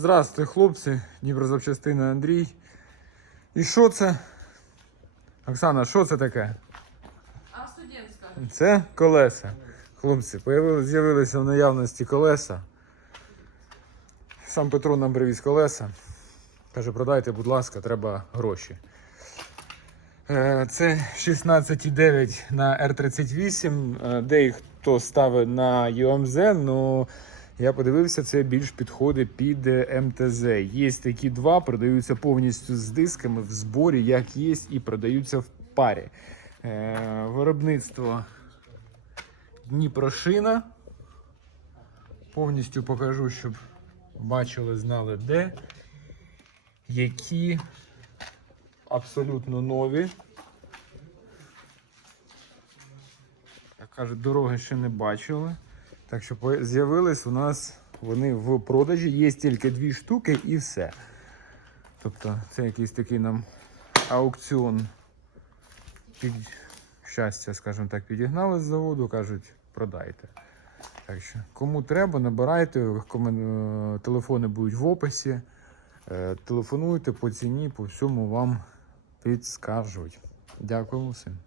Здравствуйте, хлопці, Дніпрозапчастина Андрій. І що це? Оксана, що це таке? А студентська? Це колеса. Хлопці, з'явилися в наявності колеса. Сам Петро нам привіз колеса. Каже, продайте, будь ласка, треба гроші. Е, Це 16,9 на R38. Е, Дехто ставить на UMZ, але я подивився, це більш підходить під е, МТЗ. Є такі два, продаються повністю з дисками в зборі, як є, і продаються в парі. Е, Виробництво Дніпрошина. Повністю покажу, щоб бачили, знали де. Які абсолютно нові. Як кажуть, дороги ще не бачили. Так що з'явились у нас вони в продажі. Є тільки дві штуки і все. Тобто це якийсь такий нам аукціон під щастя, скажімо так, підігнали з заводу, кажуть, продайте. Так що, кому треба, набирайте, е, телефони будуть в описі. Е, Телефонуйте по ціні, по всьому вам підскажуть. Дякуємо всім.